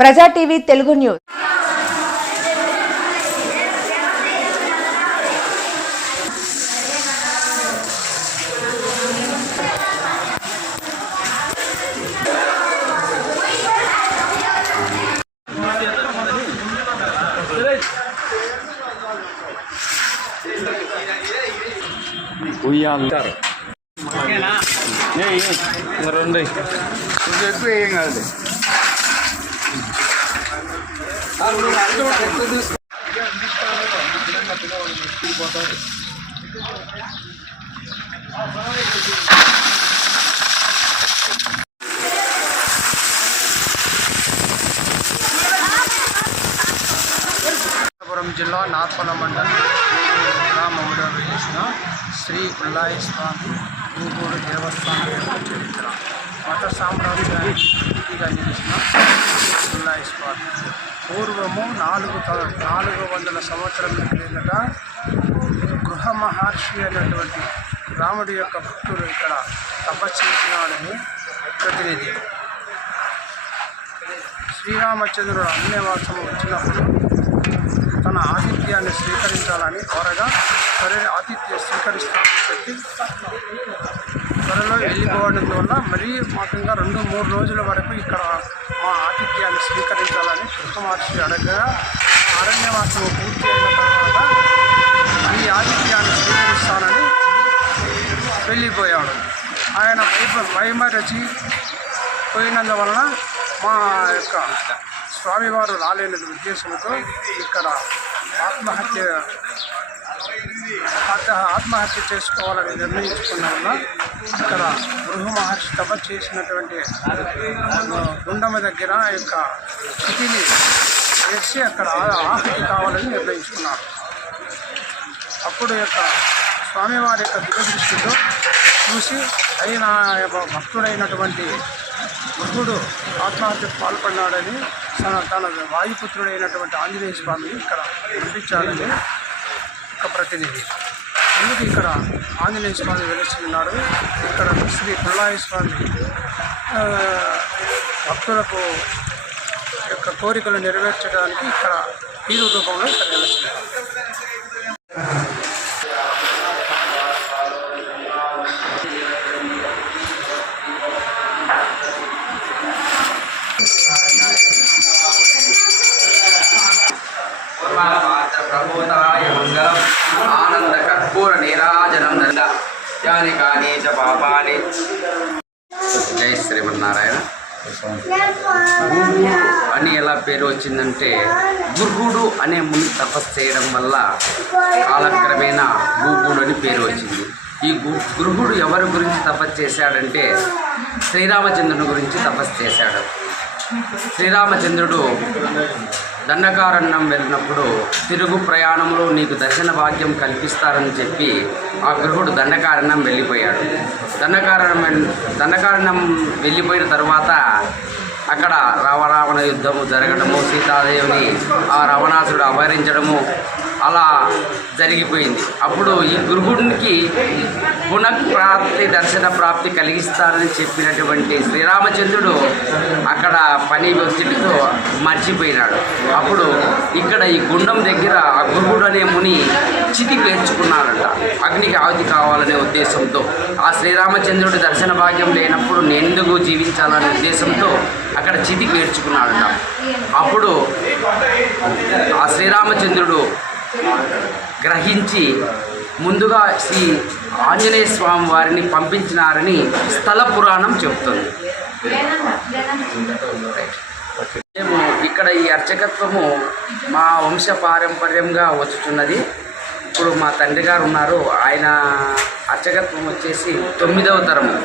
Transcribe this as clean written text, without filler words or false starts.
ప్రజా TV Telugu news. ఉయ్యాలంటారు రెండు ఎక్కువ ఏం కాదు. జిల్లా నార్పల మండలం గ్రామంలో వెలిసిన శ్రీ పుల్లాయి స్వామి గూగూడు దేవస్థానం యొక్క చరిత్ర. మత సామ్రాజ్యానికి ప్రతీతిగా నిలిచిన పుల్లాయి స్వామి పూర్వము 400 సంవత్సరాల క్రిందట గృహ మహర్షి అనేటువంటి రాముడి యొక్క భక్తుడు ఇక్కడ తపస్సు చేసినాడని ప్రతినిధి. శ్రీరామచంద్రుడు అన్యవాసము వచ్చినప్పుడు తన ఆతిథ్యాన్ని స్వీకరించాలని కోరగా సరే ఆతిథ్యం స్వీకరిస్తామని చెప్పి త్వరలో వెళ్ళిపోవడం వల్ల మరీ మాకంగా 2-3 రోజుల వరకు ఇక్కడ మా ఆతిథ్యాన్ని స్వీకరించాలని కృష్ణ మహర్షి అడగగా అరణ్యవాసం పూర్తి అయిన తర్వాత ఈ ఆతిథ్యాన్ని స్వీకరిస్తానని వెళ్ళిపోయాడు. ఆయన మైమరచి పోయినందువలన మా యొక్క స్వామివారు రాలేని ఉద్దేశంతో ఇక్కడ ఆత్మహత్య చేసుకోవాలని నిర్ణయించుకున్న వల్ల ఇక్కడ గృహ మహర్షి తపస్సు చేసినటువంటి గుండమ్మ దగ్గర యొక్క స్థితిని వేసి అక్కడ ఆహుతి కావాలని నిర్ణయించుకున్నారు. అప్పుడు యొక్క స్వామివారి యొక్క దిగదృష్టితో చూసి అయిన భక్తుడైనటువంటి వృద్ధుడు ఆత్మహత్యకు పాల్పడినాడని తన వాయుపుత్రుడైనటువంటి ఆంజనేయ స్వామిని ఇక్కడ పంపించాడని ఒక ప్రతినిధి. అందుకు ఇక్కడ ఆంజనేయ స్వామి వెలుస్తున్నాడు. ఇక్కడ శ్రీ పుల్లాయి స్వామి భక్తులకు యొక్క కోరికలు నెరవేర్చడానికి ఇక్కడ ఈ రూపంలో ఇక్కడ వెలుస్తున్నాడు. ప్రబోధాయ మంగళం ఆనంద కర్పూర నీరాజనం నందాని కాని చ పాపాని. జై శ్రీమన్నారాయణ. గూగూడు అని ఎలా పేరు వచ్చిందంటే గురుగుడు అనే ముని తపస్సు చేయడం వల్ల కాలక్రమేణా గూగూడు అని పేరు వచ్చింది. ఈ గురుగుడు ఎవరి గురించి తపస్సు చేశాడంటే శ్రీరామచంద్రుని గురించి తపస్సు చేశాడు. శ్రీరామచంద్రుడు దండకారణ్యం వెళ్ళినప్పుడు తిరుగు ప్రయాణంలో నీకు దర్శన భాగ్యం కల్పిస్తారని చెప్పి ఆ గృహుడు దండకారణ్యం వెళ్ళిపోయాడు. దండకారణ్యం వెళ్ళిపోయిన తర్వాత అక్కడ రావణ యుద్ధము జరగడము, సీతాదేవిని ఆ రావణాసురుడు అపహరించడము అలా జరిగిపోయింది. అప్పుడు ఈ గురుగుడికి పునఃప్రాప్తి దర్శన ప్రాప్తి కలిగిస్తారని చెప్పినటువంటి శ్రీరామచంద్రుడు అక్కడ పని ఒత్తిడితో మర్చిపోయినాడు. అప్పుడు ఇక్కడ ఈ గుండం దగ్గర ఆ గురుగుడు అనే ముని చితి పేర్చుకున్నాడంట. అగ్నికి ఆహుతి కావాలనే ఉద్దేశంతో ఆ శ్రీరామచంద్రుడి దర్శన భాగ్యం లేనప్పుడు నేనెందుకు జీవించాలనే ఉద్దేశంతో అక్కడ చితి పేర్చుకున్నాడంట. అప్పుడు ఆ శ్రీరామచంద్రుడు గ్రహించి ముందుగా శ్రీ ఆంజనేయ స్వామి వారిని పంపించినారని స్థల పురాణం చెబుతుంది. మేము ఇక్కడ ఈ అర్చకత్వము మా వంశ పారంపర్యంగా వచ్చుచున్నది. ఇప్పుడు మా తండ్రి గారు ఉన్నారు, ఆయన అర్చకత్వం వచ్చేసి 9వ తరము.